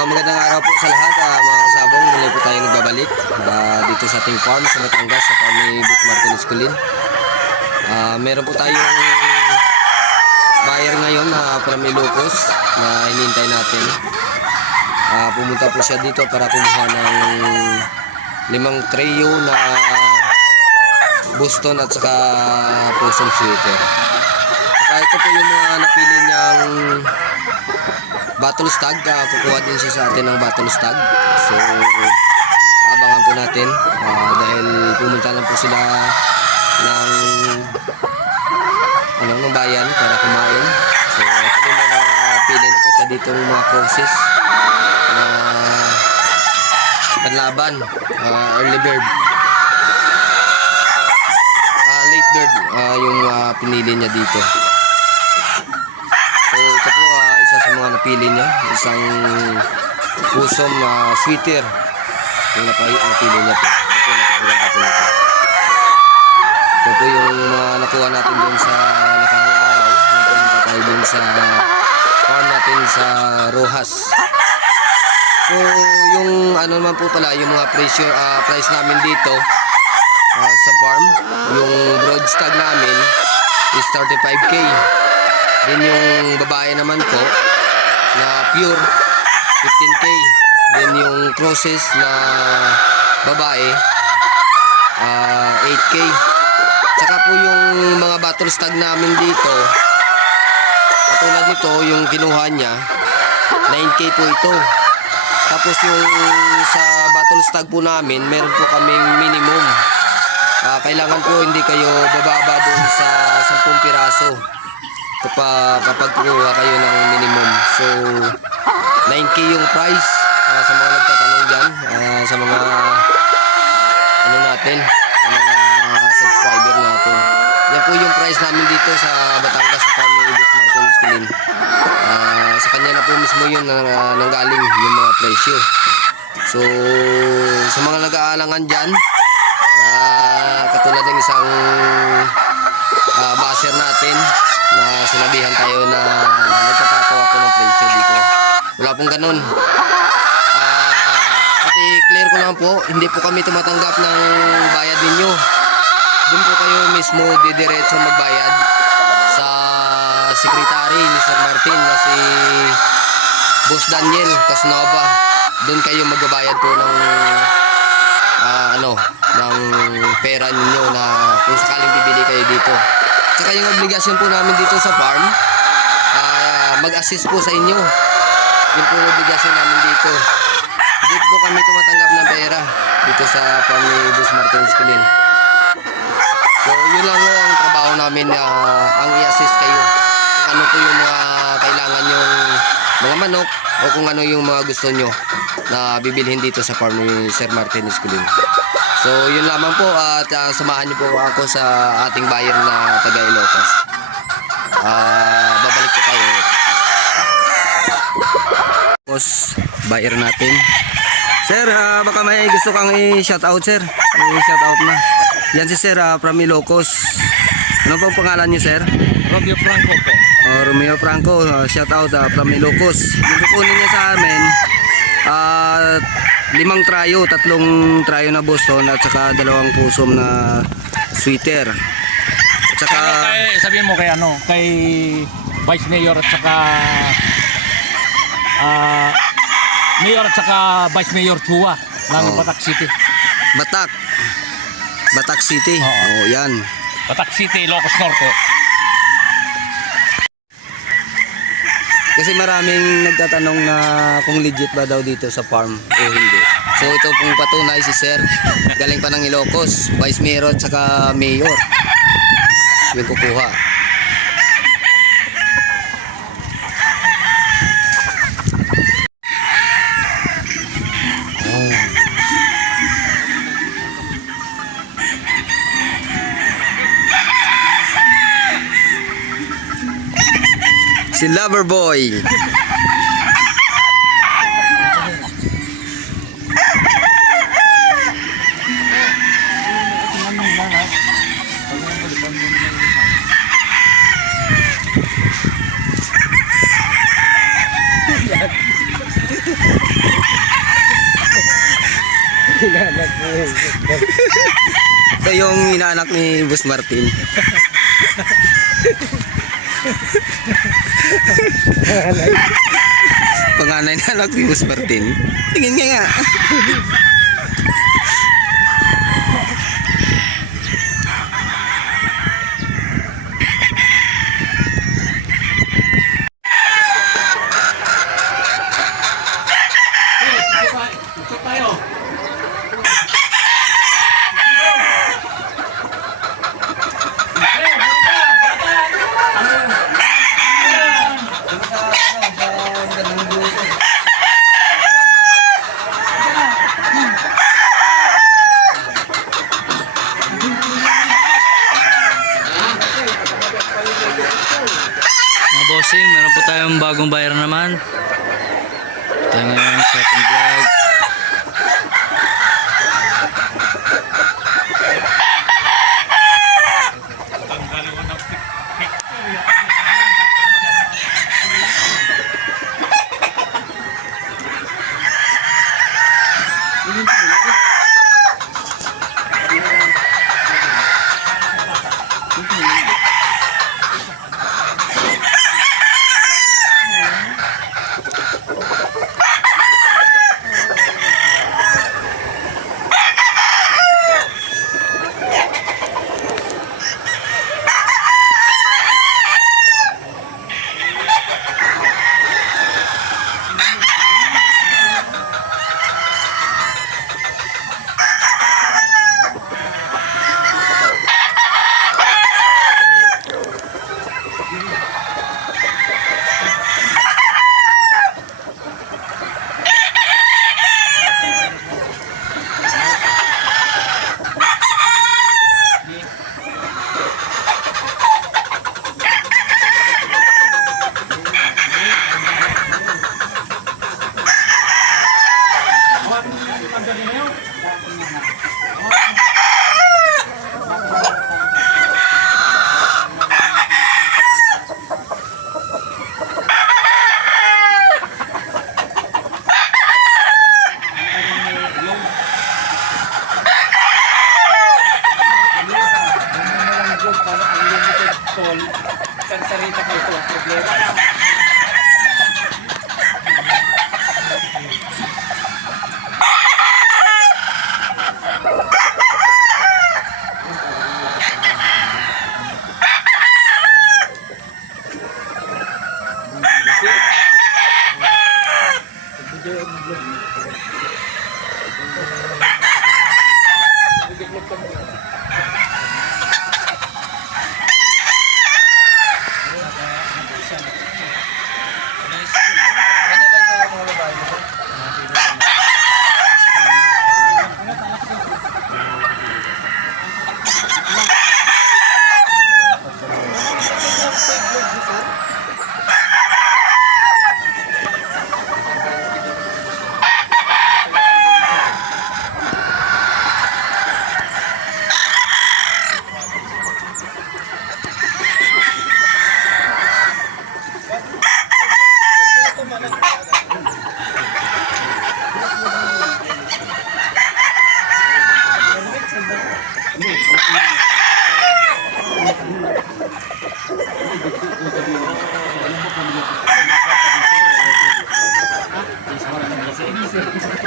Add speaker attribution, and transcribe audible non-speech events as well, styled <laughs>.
Speaker 1: Ah, magandang araw po sa lahat, ah, mga kasabong. Muli po tayo nagbabalik ah, dito sa ating farm sa Batangas, sa farm ni Bus Martinez Culin. Ah, meron po tayong buyer ngayon na from Ilocos na hinihintay natin. Ah, pumunta po siya dito para kumuha ng limang trio na Boston at saka Pusong Sweater. Saka ito po yung mga napili niyang battle stag ah, kukuha din siya sa atin ng battle stag. So abangan po natin ah, dahil pumunta lang po sila ng ano ng bayan para kumain. So yung mga pili na po siya ditong mga courses na panlaban ah, early bird. Ah, late bird ah, yung ah, pinili niya dito So ito po ah, isa sa mga napili niya, isang pusom na sweater. Yung napili niya po. Ito po napakuha natin ito. Po yung mga nakuha natin doon sa nakang araw. Nagpunta tayo doon sa farm natin sa Rojas. So yung ano naman po pala, yung mga presyo, ah, price namin dito ah, sa farm, yung broad stag namin is 35k. Then yung babae naman po pure 15k. Then yung crosses na babae ah 8k. Tsaka po yung mga battle stag namin dito katulad nito yung kinuha niya 9k po ito. Tapos yung sa battle stag po namin meron po kaming minimum. Ah, kailangan po hindi kayo bababa doon sa 10 piraso kapag, kapag kukuha kayo ng minimum. So, 9K yung price ah, sa mga nagtatanong dyan, ah, sa mga ano natin, sa mga subscriber natin. Yan po yung price namin dito sa Batangas sa Farm ni Boss Martin Esculin. Ah, sa kanya na po mismo yun na, na- nanggaling yung mga presyo. So, sa mga nag-aalangan dyan, ah, katulad ng isang ah, baser natin na sinabihan tayo na nagpapataw ako ng presyo dito. Wala pong ganun. Ah, at i-clear ko lang po, hindi po kami tumatanggap ng bayad ninyo. Doon po kayo mismo didiretso magbayad sa sekretary ni Sir Martin na si Boss Daniel Casnova. Doon kayo magbabayad po ng ah, ano, ng pera ninyo na kung sakaling bibili kayo dito. Saka yung obligasyon po namin dito sa farm, ah, mag-assist po sa inyo. Yun po obligasyon namin dito. Hindi po kami tumatanggap ng pera dito sa farm ni Boss Martin Esculin. So yun lang po ang trabaho namin na ang i-assist kayo. Kung ano po yung mga kailangan yung mga manok o kung ano yung mga gusto nyo na bibilhin dito sa farm ni Sir Martin Esculin. So yun lamang po at ah, samahan niyo po ako sa ating buyer na taga Ilocos. Ah, babalik po kayo. Tapos buyer natin. Sir, ah, baka may gusto kang i-shout out sir. I-shout out na. Yan si Sir ah, from Ilocos. Ano po pangalan niyo sir?
Speaker 2: Romeo Franco po.
Speaker 1: Oh, Romeo Franco, uh, shout out uh, from Ilocos. Yung kukunin niya sa amin, ah, limang trayo, tatlong trayo na Boston at saka dalawang pusom na sweater. At saka,
Speaker 2: Pero kay, sabihin mo kay ano, kay Vice Mayor at saka ah Mayor at saka Vice Mayor Chua ng
Speaker 1: Oo.
Speaker 2: Batak City.
Speaker 1: Batak. Batak City.
Speaker 2: Oo.
Speaker 1: Oh, yan.
Speaker 2: Batak City, Ilocos Norte.
Speaker 1: Kasi maraming nagtatanong na kung legit ba daw dito sa farm o hindi. So ito pong patunay si Sir. Galing pa ng Ilocos, Vice Mayor at saka Mayor. Yung kukuha. Si Loverboy. <laughs> Ito yung inaanak ni Boss Martin. Panganay na ni Boss Martin. <laughs> Tingin nga nga.
Speaker 3: Mga bossing, meron po tayong bagong bayar naman. Tayo ngayon sa ating vlog.
Speaker 4: Thank you.